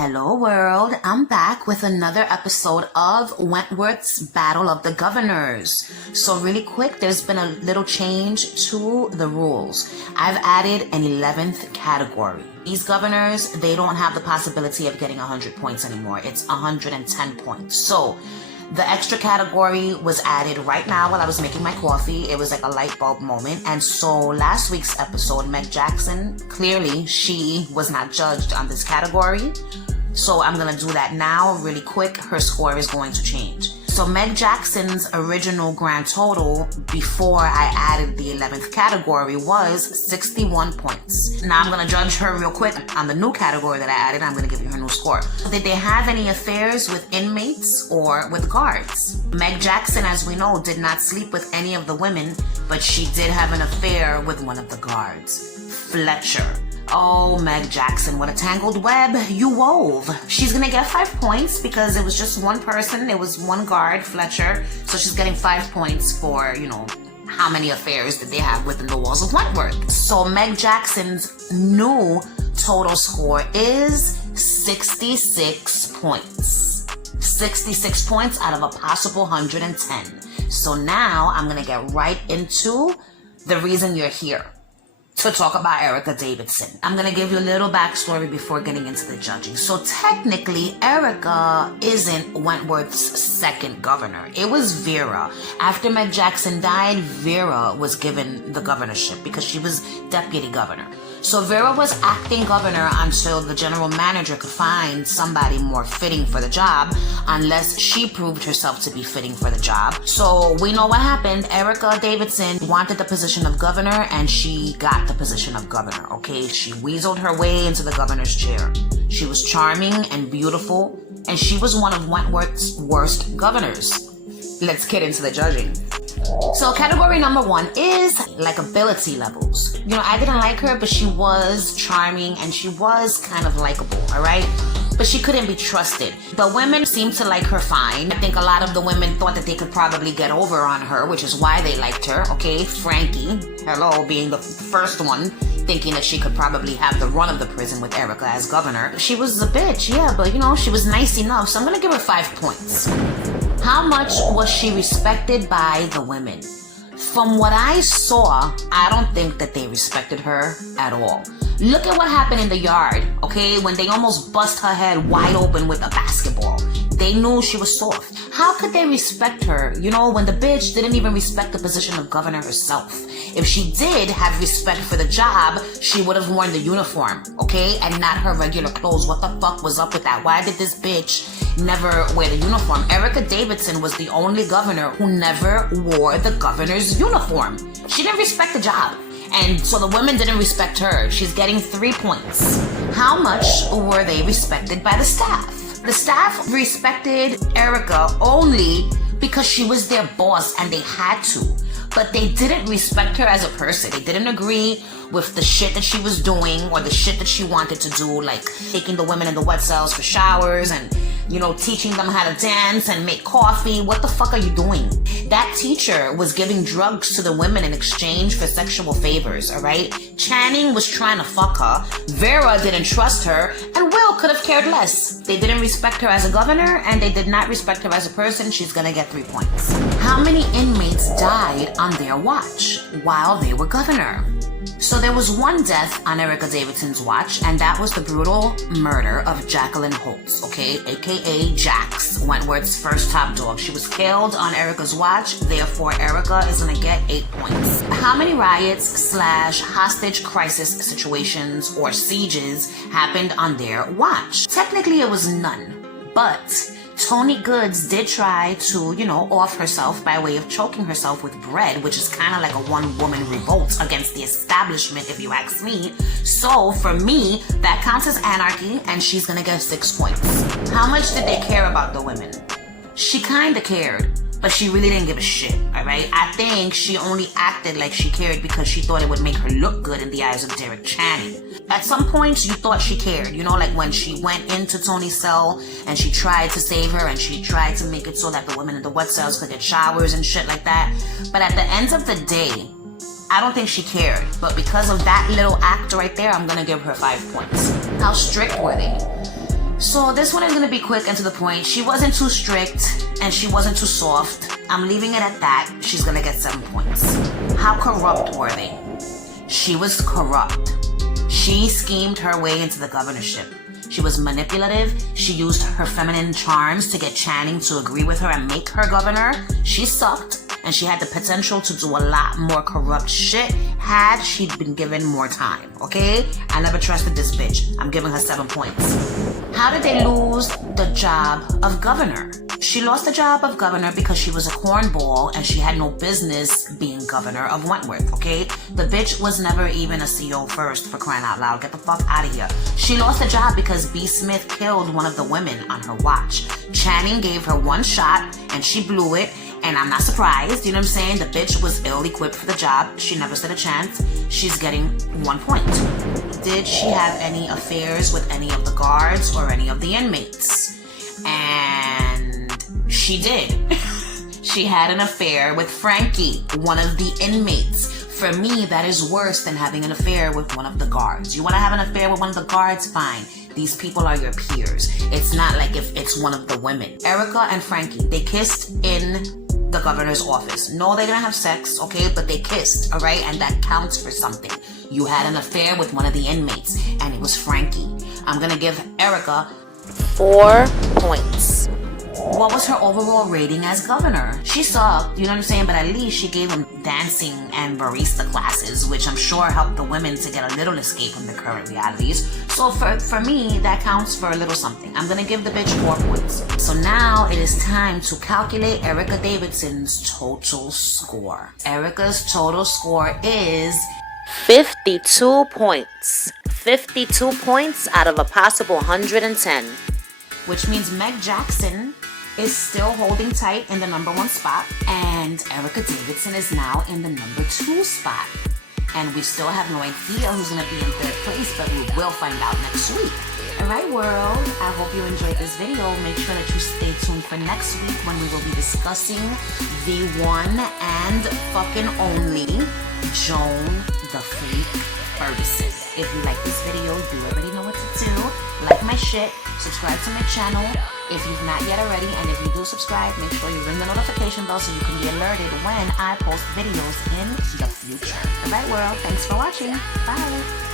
Hello world, I'm back with another episode of Wentworths Battle of the Governors. So really quick, there's been a little change to the rules. I've added an 11th category. These governors, they don't have the possibility of getting 100 points anymore. It's 110 points. So the extra category was added right now while I was making my coffee. It was like a light bulb moment. And so last week's episode, Meg Jackson, clearly she was not judged on this category. So I'm going to do that now really quick. Her score is going to change. So Meg Jackson's original grand total before I added the 11th category was 61 points. Now I'm going to judge her real quick on the new category that I added. I'm going to give you her new score. Did they have any affairs with inmates or with guards? Meg Jackson, as we know, did not sleep with any of the women, but she did have an affair with one of the guards, Fletcher. Oh, Meg Jackson, what a tangled web you wove. She's gonna get 5 points because it was just one person. It was one guard, Fletcher. So she's getting 5 points for, how many affairs did they have within the walls of Wentworth. So Meg Jackson's new total score is 66 points. 66 points out of a possible 110. So now I'm gonna get right into the reason you're here. To talk about Erica Davidson. I'm going to give you a little backstory before getting into the judging. So technically, Erica isn't Wentworth's second governor. It was Vera. After Meg Jackson died, Vera was given the governorship because she was deputy governor. So Vera was acting governor until the general manager could find somebody more fitting for the job, unless she proved herself to be fitting for the job. So we know what happened. Erica Davidson wanted the position of governor and she got the position of governor, okay? She weaseled her way into the governor's chair. She was charming and beautiful, and she was one of Wentworth's worst governors. Let's get into the judging. So category number 1 is likability levels. I didn't like her, but she was charming and she was kind of likable, all right? But she couldn't be trusted. The women seemed to like her fine. I think a lot of the women thought that they could probably get over on her, which is why they liked her, okay? Frankie, hello, being the first one, thinking that she could probably have the run of the prison with Erica as governor. She was a bitch, yeah, but she was nice enough, so I'm gonna give her 5 points. How much was she respected by the women? From what I saw, I don't think that they respected her at all. Look at what happened in the yard, okay? When they almost bust her head wide open with a basketball. They knew she was soft. How could they respect her, when the bitch didn't even respect the position of governor herself? If she did have respect for the job, she would have worn the uniform, okay? And not her regular clothes. What the fuck was up with that? Why did this bitch never wear the uniform? Erica Davidson was the only governor who never wore the governor's uniform. She didn't respect the job. And so the women didn't respect her. She's getting 3 points. How much were they respected by the staff? The staff respected Erica only because she was their boss and they had to. But they didn't respect her as a person. They didn't agree with the shit that she was doing or the shit that she wanted to do, like taking the women in the wet cells for showers and, teaching them how to dance and make coffee. What the fuck are you doing? That teacher was giving drugs to the women in exchange for sexual favors, all right? Channing was trying to fuck her. Vera didn't trust her, and Will could have cared less. They didn't respect her as a governor, and they did not respect her as a person. She's gonna get 3 points. How many inmates died on their watch while they were governor? So there was one death on Erica Davidson's watch, and that was the brutal murder of Jacqueline Holtz, okay, aka Jax, Wentworth's first top dog. She was killed on Erica's watch, therefore Erica is gonna get 8 points. How many riots / hostage crisis situations or sieges happened on their watch? Technically it was none, but Tony Goods did try to, off herself by way of choking herself with bread, which is kind of like a one-woman revolt against the establishment, if you ask me. So for me, that counts as anarchy, and she's gonna get 6 points. How much did they care about the women? She kind of cared, but she really didn't give a shit, all right? I think she only acted like she cared because she thought it would make her look good in the eyes of Derek Channing. At some points, you thought she cared, like when she went into Tony's cell and she tried to save her and she tried to make it so that the women in the wet cells could get showers and shit like that. But at the end of the day, I don't think she cared. But because of that little act right there, I'm gonna give her 5 points. How strict were they? So this one is going to be quick and to the point. She wasn't too strict and she wasn't too soft. I'm leaving it at that. She's going to get 7 points. How corrupt were they? She was corrupt. She schemed her way into the governorship. She was manipulative. She used her feminine charms to get Channing to agree with her and make her governor. She sucked, and she had the potential to do a lot more corrupt shit had she been given more time, okay? I never trusted this bitch. I'm giving her 7 points. How did they lose the job of governor? She lost the job of governor because she was a cornball and she had no business being governor of Wentworth, okay? The bitch was never even a CO first, for crying out loud. Get the fuck out of here. She lost the job because B. Smith killed one of the women on her watch. Channing gave her one shot and she blew it, and I'm not surprised, you know what I'm saying? The bitch was ill-equipped for the job. She never stood a chance. She's getting 1 point. Did she have any affairs with any of the guards or any of the inmates? And she did. She had an affair with Frankie, one of the inmates. For me, that is worse than having an affair with one of the guards. You want to have an affair with one of the guards? Fine. These people are your peers. It's not like if it's one of the women. Erica and Frankie, they kissed in the governor's office. No, they didn't have sex, okay? But they kissed, all right? And that counts for something. You had an affair with one of the inmates, and it was Frankie. I'm going to give Erica 4 points. What was her overall rating as governor? She sucked, you know what I'm saying? But at least she gave them dancing and barista classes, which I'm sure helped the women to get a little escape from the current realities. So for me, that counts for a little something. I'm gonna give the bitch 4 points. So now it is time to calculate Erica Davidson's total score. Erica's total score is 52 points. 52 points out of a possible 110. Which means Meg Jackson is still holding tight in the #1 spot, and Erica Davidson is now in the #2 spot. And we still have no idea who's going to be in 3rd place, but we will find out next week. Alright world, I hope you enjoyed this video. Make sure that you stay tuned for next week when we will be discussing the one and fucking only Joan the Freak Ferguson. If you like this video, you already know what to do. Like my shit, subscribe to my channel if you've not yet already, and if you do subscribe, make sure you ring the notification bell so you can be alerted when I post videos in the future. Alright world, thanks for watching. Bye.